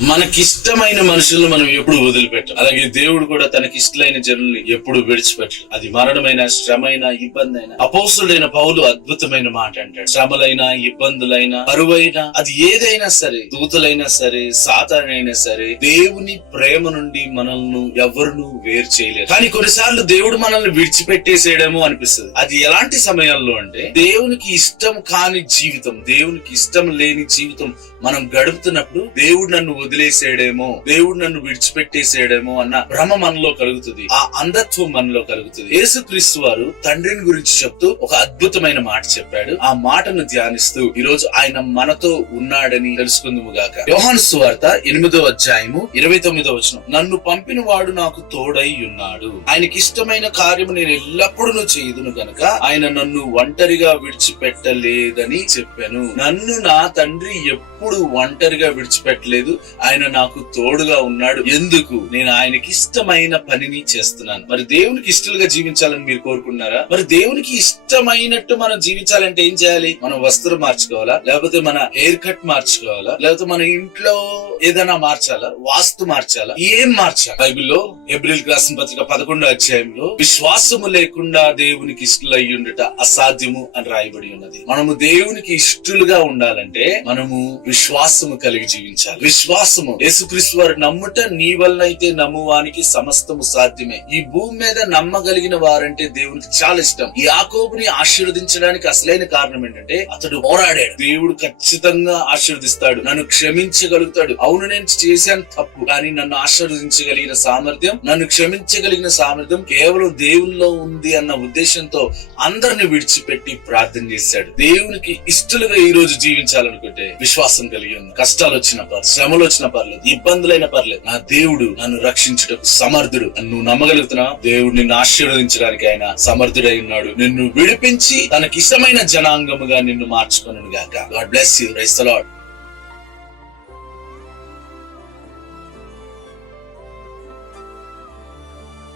మనకిష్టమైన మనుషులను మనం ఎప్పుడు వదిలిపెట్టాం. అలాగే దేవుడు కూడా తనకిష్టమైన జనుల్ని ఎప్పుడు విడిచిపెట్టాడు. అది మరణమైన శ్రమైన ఇబ్బంది అయినా అపోసుడైన పౌలు అద్భుతమైన మాట అంటాడు. శ్రమలైన ఇబ్బందులైన అరువైన అది ఏదైనా సరే దూతలైనా సరే సాతానైనా సరే దేవుని ప్రేమ నుండి మనల్ని ఎవరును వేరు చేయలేరు కానీ కొన్నిసార్లు దేవుడు మనల్ని విడిచిపెట్టేసేయడమో అనిపిస్తుంది. అది ఎలాంటి సమయాల్లో అంటే దేవునికి ఇష్టం కాని జీవితం దేవునికి ఇష్టం లేని జీవితం మనం గడుపుతున్నప్పుడు దేవుడు నన్ను వదిలేసేయడేమో దేవుడు నన్ను విడిచిపెట్టేసేయడేమో అన్న భ్రమ మనలో కలుగుతుంది. ఆ అంధత్వం మనలో కలుగుతుంది. యేసుక్రీస్తు వారు తండ్రిని గురించి చెప్తూ ఒక అద్భుతమైన మాట చెప్పాడు. ఆ మాటను ధ్యానిస్తూ ఈ రోజు ఆయన మనతో ఉన్నాడని తెలుసుకుందుము గాక. యోహాను సువార్త ఎనిమిదో అధ్యాయము ఇరవై తొమ్మిదో వచనం. నన్ను పంపిన వాడు నాకు తోడై ఉన్నాడు. ఆయనకి ఇష్టమైన కార్యము నేను ఎల్లప్పుడూ చేయదును గనక ఆయన నన్ను ఒంటరిగా విడిచిపెట్టలేదని చెప్పాను. నన్ను నా తండ్రి ఎప్పుడు ఒంటరిగా విడిచిపెట్టలేదు. ఆయన నాకు తోడుగా ఉన్నాడు. ఎందుకు? నేను ఆయనకి ఇష్టమైన పనిని చేస్తున్నాను. మరి దేవునికి ఇష్టలుగా జీవించాలని మీరు కోరుకున్నారా మరి దేవునికి ఇష్టమైనట్టు మనం జీవించాలంటే ఏం చేయాలి? మనం వస్త్రం మార్చుకోవాలా? లేకపోతే మన హెయిర్ కట్ మార్చుకోవాలా? లేకపోతే మన ఇంట్లో ఏదైనా మార్చాలా? వాస్తు మార్చాలా? ఏం మార్చాలి? బైబిల్లో ఏప్రిల్ రాసిన పత్రిక పదకొండో అధ్యాయంలో విశ్వాసము లేకుండా దేవునికి ఇష్టలు అయ్యుండట అసాధ్యము అని రాయబడి ఉన్నది. మనము దేవునికి ఇష్టలుగా ఉండాలంటే మనము విశ్వాసము కలిగి జీవించాలి. విశ్వాసము. యేసుక్రీస్తు వారు నమ్ముట నీ వలన అయితే నమ్మువానికి సమస్తము సాధ్యమే. ఈ భూమి మీద నమ్మగలిగిన వారంటే దేవునికి చాలా ఇష్టం. ఈ యాకోబుని ఆశీర్వదించడానికి అసలైన కారణం ఏంటంటే అతడు పోరాడాడు. దేవుడు ఖచ్చితంగా ఆశీర్వదిస్తాడు. నన్ను క్షమించగలుగుతాడు. అవును నేను చేశాను తప్పు కానీ నన్ను ఆశీర్వదించగలిగిన సామర్థ్యం నన్ను క్షమించగలిగిన సామర్థ్యం కేవలం దేవుల్లో ఉంది అన్న ఉద్దేశంతో అందరిని విడిచిపెట్టి ప్రార్థన చేశాడు. దేవునికి ఇష్టలుగా ఈ రోజు జీవించాలనుకుంటే విశ్వాసం కలిగి ఉంది కష్టాలు వచ్చిన శ్రమలు వచ్చినా పర్లేదు ఇబ్బందులైనా పర్లేదు. నా దేవుడు నన్ను రక్షించుటకు సమర్థుడు. నువ్వు నమ్మగలుగుతున్నా? దేవుడు నిన్ను ఆశీర్వదించడానికి ఆయన సమర్థుడై ఉన్నాడు. నిన్ను విడిపించి తనకి ఇష్టమైన జనాంగముగా నిన్ను మార్చుకొని గాక. గాడ్ బ్లెస్ యూ రైస్ లాడ్